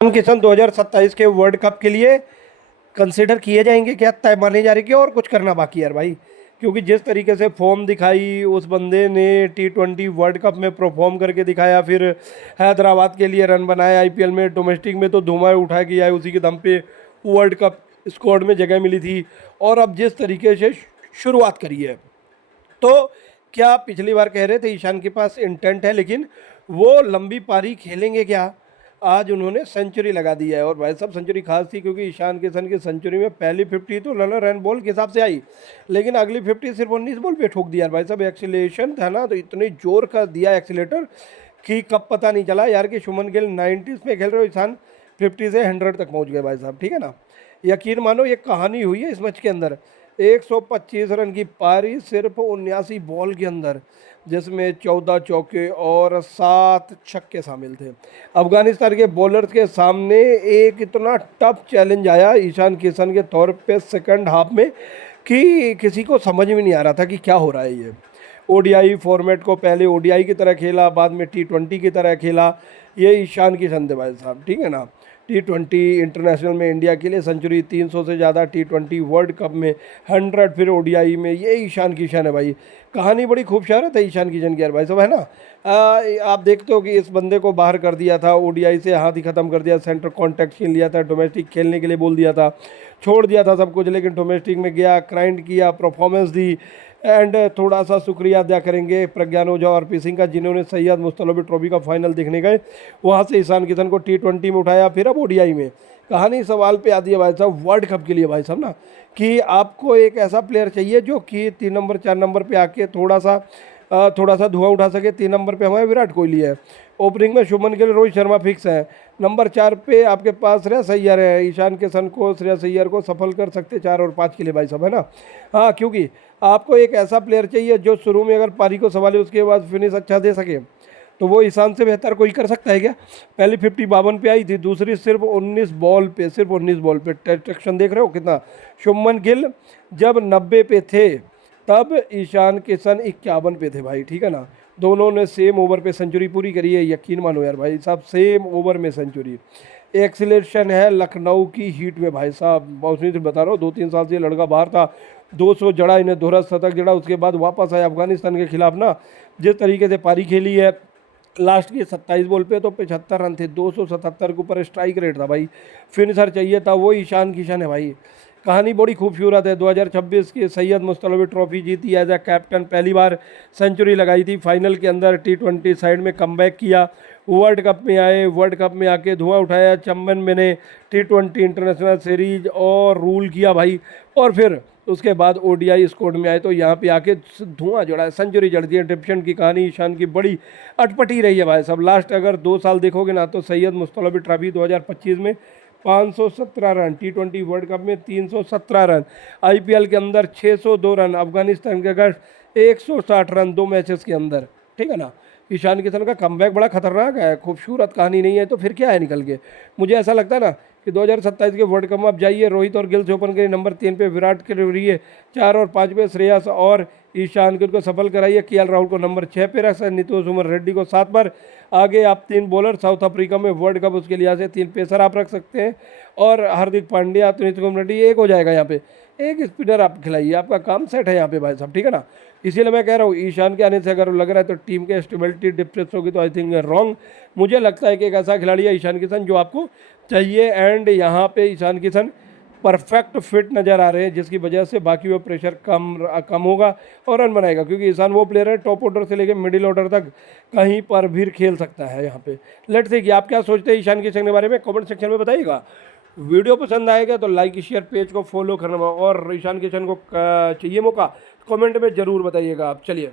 किशन 2027 के world cup के लिए कंसिडर किए जाएंगे क्या, तय माने जा रहे कि और कुछ करना बाकी है यार भाई? क्योंकि जिस तरीके से फॉर्म दिखाई उस बंदे ने T20 वर्ल्ड कप में परफॉर्म करके दिखाया, फिर हैदराबाद के लिए रन बनाया, आईपीएल में डोमेस्टिक में तो धुआं उठा के आए, उसी के दम पे वर्ल्ड कप स्क्वाड में जगह मिली थी। और अब जिस तरीके से शुरुआत करी है, तो क्या पिछली बार कह रहे थे ईशान के पास इंटेंट है, लेकिन वो लंबी पारी खेलेंगे क्या? आज उन्होंने सेंचुरी लगा दी है। और भाई साहब सेंचुरी खास थी क्योंकि ईशान किशन की सेंचुरी में पहली 50 तो रन बॉल के हिसाब से आई, लेकिन अगली 50 सिर्फ 19 बॉल पे ठोक दिया भाई साहब। एक्सीलेशन था ना, तो इतने जोर का दिया एक्सीलेटर कि कब पता नहीं चला यार कि शुभमन गिल 90s में खेल रहे हो, ईशान 50 से 100 तक पहुंच गए भाई साहब, ठीक है ना। यकीन मानो ये कहानी हुई है इस मैच के अंदर। 125 रन की पारी सिर्फ 79 बॉल के अंदर, जिसमें 14 चौके और 7 छक्के शामिल थे। अफगानिस्तान के बॉलर्स के सामने एक इतना टफ चैलेंज आया ईशान किशन के तौर पे सेकंड हाफ में कि किसी को समझ में नहीं आ रहा था कि क्या हो रहा है ये। ओडीआई फॉर्मेट को पहले ओडीआई की तरह खेला, बाद में T20 की तरह खेला। ये ईशान किशन थे भाई साहब, ठीक है ना। T20 इंटरनेशनल में इंडिया के लिए सेंचुरी, 300 से ज़्यादा T20 वर्ल्ड कप में 100, फिर ओडीआई में, ये ईशान किशन है भाई। कहानी बड़ी खूबसूरत है ईशान किशन की यार भाई साहब, है ना। आप देखते हो कि इस बंदे को बाहर कर दिया था, ओडीआई से हाथ ही ख़त्म कर दिया, सेंटर कॉन्टैक्ट छीन लिया था, डोमेस्टिक खेलने के लिए बोल दिया था, छोड़ दिया था सब कुछ, लेकिन डोमेस्टिक में गया, ग्राइंड किया, परफॉर्मेंस दी। एंड थोड़ा सा शुक्रिया अदा करेंगे प्रज्ञान ओझा और पी सिंह का, जिन्होंने सैयद मुस्तफा ट्रॉफी का फाइनल देखने गए, वहाँ से ईशान किशन को T20 में उठाया, फिर अब ओडीआई में। कहानी सवाल पे आती है भाई साहब वर्ल्ड कप के लिए भाई साहब ना, कि आपको एक ऐसा प्लेयर चाहिए जो कि 3 नंबर 4 नंबर पे आके थोड़ा सा धुआं उठा सके। 3 नंबर पे हमारे विराट कोहली है, ओपनिंग में शुभमन गिल, रोहित शर्मा फिक्स है, नंबर 4 पे आपके पास श्रेयस अय्यर है। ईशान किशन को, श्रेयस अय्यर को सफल कर सकते 4 और 5 के लिए भाई साहब, है ना। हाँ, क्योंकि आपको एक ऐसा प्लेयर चाहिए जो शुरू में अगर पारी को संभाले उसके बाद फिनिश अच्छा दे सके, तो वो ईशान से बेहतर कोई कर सकता है क्या? पहली 50 52 पे आई थी, दूसरी सिर्फ 19 बॉल पे, सिर्फ 19 बॉल पे। डिस्ट्रैक्शन देख रहे हो कितना। शुभमन गिल जब 90 पे थे तब ईशान किशन 51 पे थे भाई, ठीक है ना। दोनों ने सेम ओवर पे सेंचुरी पूरी करी है, यकीन मानो यार भाई साहब, सेम ओवर में सेंचुरी। एक्सीलरेशन है लखनऊ की हीट में भाई साहब, बहुत नहीं बता रहा हूँ, 2-3 साल से ये लड़का बाहर था, 200 जड़ा, इन्हें दोहरा शतक जड़ा, उसके बाद वापस आया अफगानिस्तान के खिलाफ ना। जिस तरीके से पारी खेली है, लास्ट की 27 बॉल पे तो 75 रन थे, 277 के ऊपर स्ट्राइक रेट था भाई। फिनिशर चाहिए था, वो ईशान किशन है भाई। कहानी बड़ी खूबसूरत है। 2026 की सैयद मुस्तफा ट्रॉफी जीती एज ए कैप्टन, पहली बार सेंचुरी लगाई थी फाइनल के अंदर, T20 साइड में कमबैक किया, वर्ल्ड कप में आए, वर्ल्ड कप में आके धुआं उठाया, चंबन में ने T20 इंटरनेशनल सीरीज और रूल किया भाई। और फिर उसके बाद ओडीआई स्क्वाड में आए तो यहाँ पे आके धुआं जड़ा है, सेंचुरी जड़ दी है। डिप्शन की कहानी ईशान की बड़ी अटपटी रही है भाई साहब। लास्ट अगर 2 साल देखोगे ना, तो सैयद मुस्तफा ट्रॉफी 2025 में 517 रन, T20 वर्ल्ड कप में 317 रन, आईपीएल के अंदर 602 रन, अफगानिस्तान के अगर 160 रन 2 मैचेस के अंदर, ठीक है ना। ईशान किशन का कमबैक बड़ा खतरनाक है, खूबसूरत कहानी नहीं है तो फिर क्या है निकल के। मुझे ऐसा लगता है ना कि 2027 के वर्ल्ड कप में आप जाइए, रोहित और गिल से ओपन करिए, नंबर 3 पे विराट के रहिए, 4 और 5 पे श्रेयस और ईशान गिल को सफल कराइए, केएल राहुल को नंबर 6 पे रख सकते, नीतीश कुमार रेड्डी को 7 पर। आगे आप 3 बॉलर, साउथ अफ्रीका में वर्ल्ड कप उसके लिहाज से 3 पेसर आप रख सकते हैं, और हार्दिक पांड्या तो नीतीश कुमार रेड्डी एक हो जाएगा यहाँ पे। एक स्पिनर आप खिलाइए, आपका काम सेट है यहाँ पे भाई साहब, ठीक है ना। इसीलिए मैं कह रहा हूँ ईशान के आने से अगर लग रहा है तो टीम के स्टेबिलिटी डिप्रेस होगी, तो आई थिंक रॉन्ग। मुझे लगता है कि एक ऐसा खिलाड़ी है ईशान किशन जो आपको चाहिए, एंड यहाँ पे ईशान किशन परफेक्ट फिट नज़र आ रहे हैं, जिसकी वजह से बाकी वो प्रेशर कम होगा और रन बनाएगा, क्योंकि ईशान वो प्लेयर है टॉप ऑर्डर से लेकर मिडिल ऑर्डर तक कहीं पर भी खेल सकता है यहाँ पे। लेट्स सी कि आप क्या सोचते हैं ईशान किशन के बारे में, कमेंट सेक्शन में बताइएगा। वीडियो पसंद आएगा तो लाइक शेयर, पेज को फॉलो करना, और ईशान किशन को चाहिए मौका, कमेंट में ज़रूर बताइएगा आप। चलिए।